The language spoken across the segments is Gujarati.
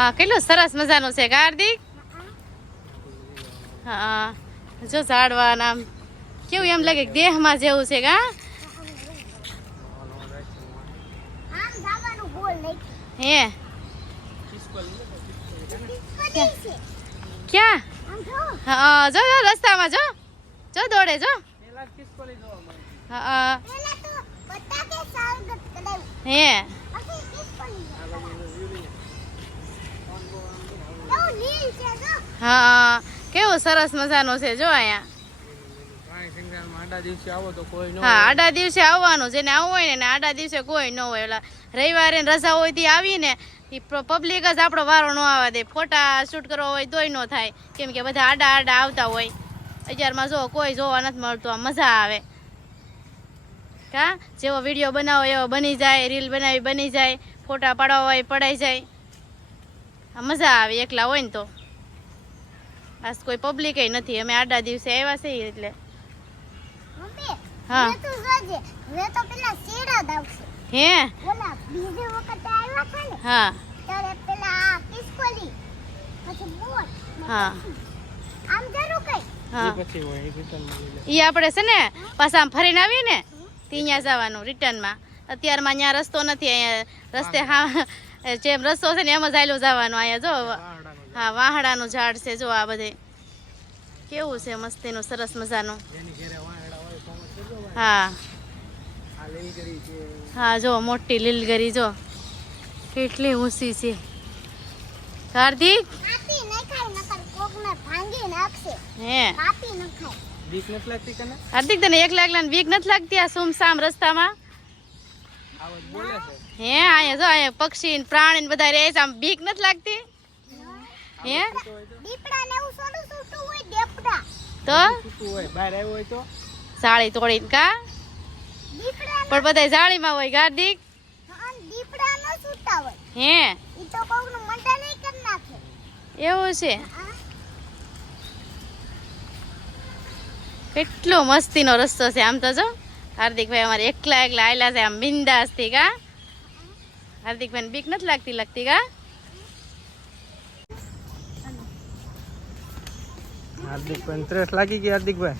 હા કેટલું સરસ મજાનું છે કાર્તિક હા જો ઝાડવા નામ. કેવું એમ લાગે કે દેહમાં જેવું છે કા હે? ક્યાં? જો હા જો જો રસ્તામાં જો. જો દોડે જો. હા હે પછી કિસ્કોલી કેવું લીલ છે જો હા, કેવો સરસ મજાનો છે જો અહીંયા. હા, આડા દિવસે આવવાનું, જેને આવવું હોય ને આડા દિવસે કોઈ ન હોય. એટલે રવિવારે રજા હોયથી આવીને પબ્લિક જ આપણો વારો ન આવવા દે. ફોટા શૂટ કરવા હોય તોય ન થાય. કેમ કે બધા આડા આડા આવતા હોય. અત્યારમાં જો કોઈ જોવા નથી મળતું, આમ મજા આવે. કા? જેવો વીડિયો બનાવો એવો બની જાય રીલ બનાવી બની જાય, ફોટા પાડવા હોય પડાઈ જાય. મજા આવે એકલા હોય ને તો. બસ કોઈ પબ્લિક નથી. અમે આડા દિવસે આવ્યા છીએ એટલે. હા. હવે તું જોજે હવે તો પેલા શેડા જ આવશે હે? ઓલા બીજે વખતે આવ્યા હતા ને હા. ત્યારે પેલા આ કિસ્કોલી પછી બોટ ને હા. પછી આમ જરૂર કઈ. હા. એ આપણે છે ને પાછા આમ ફરીને આવીએ ને ત્યાં જવાનું રિટર્નમાં અત્યારમાં અહીંયા રસ્તો નથી અહીંયા રસ્તે હા જેમ રસ્તો છે ને એમ જ આયલું જવાનું અહીંયા જો. હા વાહડાનું ઝાડ. છે જો આ બધે. કેવું છે મસ્તીનું સરસ મજાનું. હા. આ લીલગરી છે. હા જો મોટી લીલગરી જો. કેટલી ઊંચી છે. કાર્તિક કાપી નખાય નકર કોકને ભાંગી નાખશે. હે. કાપી નખાય. બીક નથી લાગતી કને હાર્દિક તને એક લાગલા બીક નથી લાગતી આ સુમસામ રસ્તામાં? હે અહીંયા જો અહીંયા પક્ષી ને પ્રાણી ને બધા રહે છે આમ બીક નથી લાગતી? હે? દીપડા ને એવું સોનું સૂટું હોય દેપડા. તો? હોય બહાર આવ્યો હોય તો સાળી તોડીને કા? દીપડા પણ બધા જાળીમાં હોય ગાર્દિક દીપડા ન સૂતા હોય. હે? ઈ તો કોકનું મંડા નહીં કરી નાખે. એવું છે? કેટલો મસ્તીનો રસ્તો છે આમ તો જો. હાર્દિકભાઈ અમારે એકલા એકલા આવેલા છે આમ બિંદાસથી કા? હાર્દિકભાઈ બીક નથી લાગતી લાગતી કા? હાર્દિકભાઈ ત્રેસ લાગી ગઈ હાર્દિકભાઈ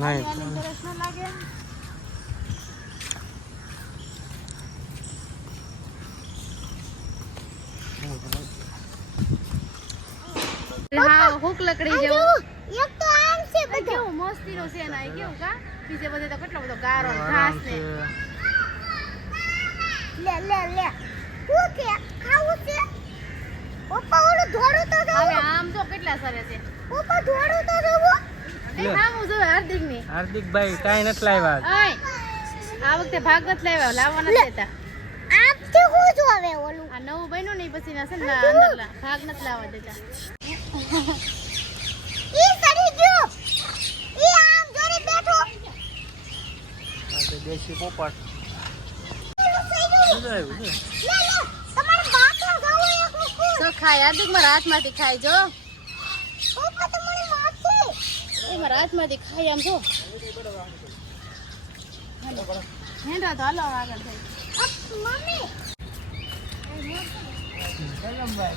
નહીં હા હુક લકડી જેવું. જો, એક તો આમ છે બધું. કેવું મસ્તીનો છે ના કેવું કા? બીજે બધે તો કેટલો બધો ગારો ઘાસ ને. લે લે લે. હું કે ખાવું છે? પપ્પા ઓલો ધોળું તો હવે આમ જો કેટલા સરે છે. પપ્પા ધોળું તો જવું એ સામું જો હાર્દિકની હાર્દિકભાઈ કાઈ નથી લાવ્યા આ વખતે ભાગ નથી લાવ્યા લાવવા નથી દેતા આમથી હું જોવે ઓલું. આ નવું બન્યું ને પછી ના છે ને અંદર ભાગ નથી લાવવા દેતા. ઈ સડી ગયો. ઈ આમ જોડે બેઠો. આ તો દેશી પોપટ. હાથમાંથી ખાય જો. પપ્પા તમારી માથે એ મારા હાથમાંથી ખાય આમ જો. હેંડા તો હાલો આગળ મમ્મી. ભાઈ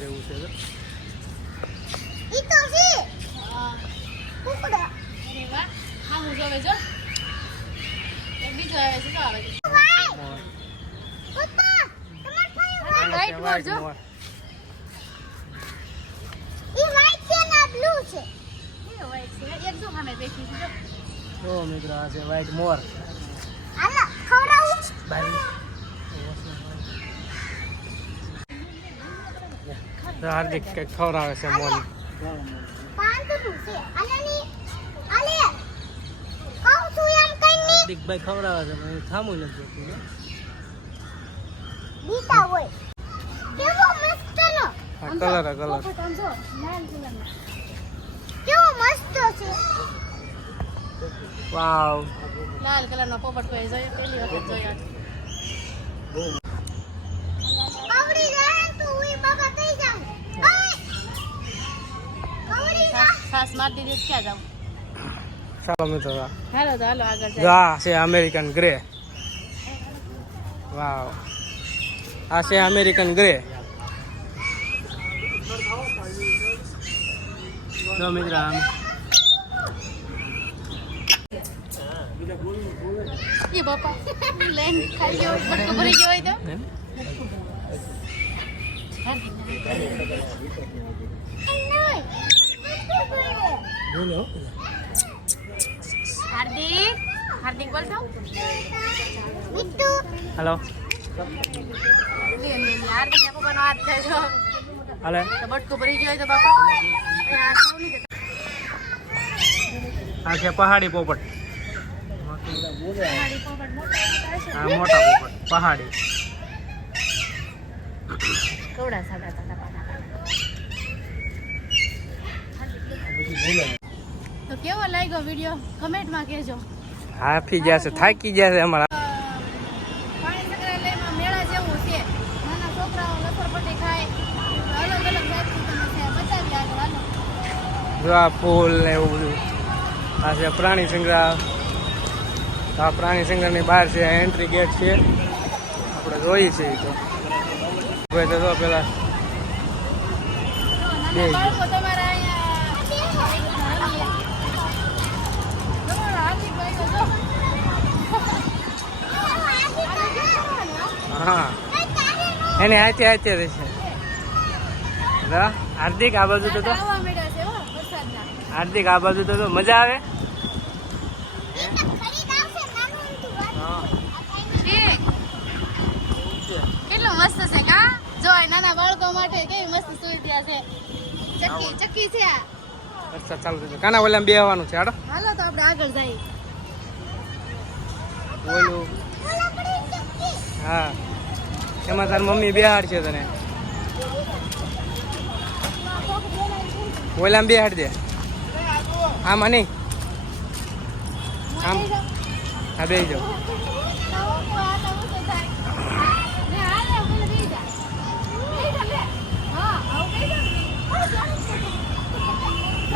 જેવું છે ઈ તો છે હા અરે વાહ હા હું જોવે જો. એક બીજો આવે છે જો આવે છે પપ્પા તમાર ભાઈ આ મોર જો. ઈ વ્હાઈટ છે. ને બ્લુ છે એ white છે. એક જો સામે બેઠી છે જો. જો મિત્રો આ છે વ્હાઈટ મોર. ખવડાવું હાર્દિક કંઈક ખવડાવે છે મોર છે અને ની આલે કહું છું એમ કઈ ની હાર્દિકભાઈ ખવડાવે છે. થામું નથી જોતું. બીતા હોય કેવો મસ્ત નો કલર કલર કેવો મસ્ત છે. વાવ. લાલ કલરનો પોપટ પહેલી વખત જોયો. American grey. વાવ. આ છે અમેરિકન ગ્રે. મિત્રો આમ એ બાપા લઈને ખાઈ ગયો બટકું ભરી ગયો હોય તો. બોલો. હાર્દિક હાર્દિક બોલતો મિત્તુ હલો હાર્દિક ને પપ્પાનો હાથ થાય. હાલે તો બટકું ભરી ગયો હોય તો બાપા. આ છે પહાડી પોપટ. મોટા પોપટ પહાડી. કેવડા સાડા સાડા પાના. તો કેવો લાગ્યો વીડિયો? કમેન્ટમાં કહેજો. હાફી ગયા છે થાકી ગયા છે અમારા. પાણી સંગ્રહાલયમાં મેળા જેવું છે. નાના છોકરાઓ લસરપટ્ટી ખાય. અલગ અલગ જાતની તમે બતાવી આગળ હાલો. જો આ ફૂલ ને એવું બધું. આ છે પ્રાણી સંગ્રહ આ પ્રાણી સંગ્રહની બહાર છે એન્ટ્રી ગેટ છે. આપણે જોઈએ છીએ તો. ભાઈ તો જો પેલા તો. હા. એની હાથે હાથે રહેશે. હાર્દિક આ બાજુ તો તો હાર્દિક આ બાજુ તો તો મજા આવે? કેટલું મસ્ત છે કા? જો નાના બાળકો માટે કેવી મસ્ત સુવિધા છે. ચક્કી ચક્કી છે આ. રસ્તા ચાલુ છે હાડો હાલો તો આપણે આગળ જઈએ. ઓલું હા. એમાં તાર મમ્મી બેહાડ છે તને. ઓલામાં બેહાડ દે. આમાં નહીં આમ. હા બે જાઓ.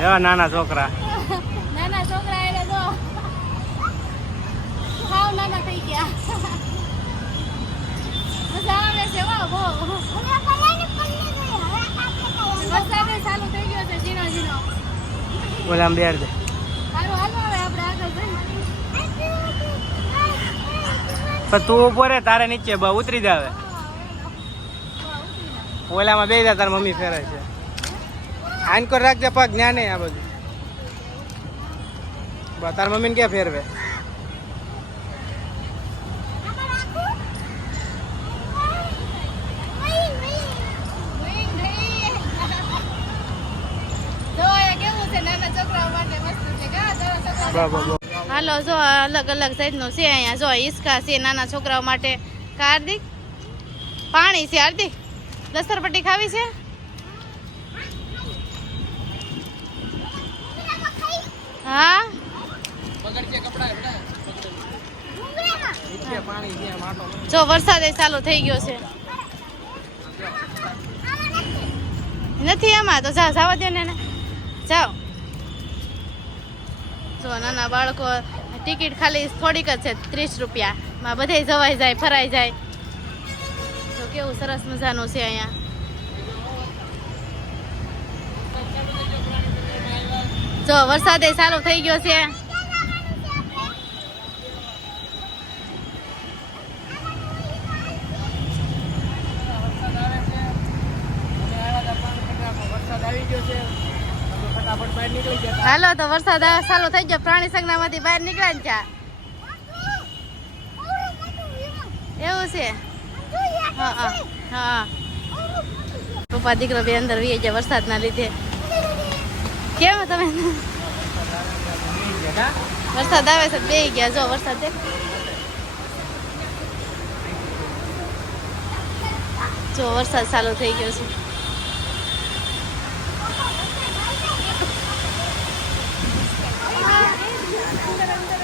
એવા નાના છોકરા. નાના છોકરા એટલે તો હાવ નાના થઈ ગયા. મજા આવે છે વાહ બહુ ચાલુ થઈ ગયો છે જીનો ઝીણો. ઓલામાં બેહાડ દે હાલો હાલો હવે આપણે આગળ જઈએ પણ તું ઉપર રે તારે નીચે બા ઉતરી જાવે. ઓલામાં બે જા તારા મમ્મી ફેરે છે. આનકોર રાખજે પગ જ્ઞાને આ બધું બા તાર મમ્મીને ક્યાં ફેરવે? જો હાલો, જો અલગ અલગ સાઈઝનું છે અહીંયા. જો હિસકા છે નાના છોકરાઓ માટે. કાર્દિક પાણી છે, હાર્દિક? લસરપટ્ટી ખાવી છે? હા? જો વરસાદ ચાલુ થઈ ગયો છે. નથી એમાં તો જાઓ જવા દે ને. જાઓ. જો નાના બાળકો ટિકિટ ખાલી થોડીક જ છે, ત્રીસ રૂપિયા. માં બધે જવાઈ જાય ફરાઈ જાય. તો કેવું સરસ મજાનું છે અહીંયા. જો વરસાદે સારો થઈ ગયો છે વરસાદ આવી ગયો છે તમે ફટાફટ તો વરસાદ ચાલુ થઈ ગયો. પ્રાણી સંજ્ઞામાંથી બહાર નીકળ્યા ને ત્યાં એવું છે? પપ્પા, દીકરો બે અંદર વી ગયા વરસાદના લીધે. કેમ તમે? વરસાદ આવે છે બે ગયા. જો, વરસાદ જો, વરસાદ ચાલુ થઈ ગયો છે. 何?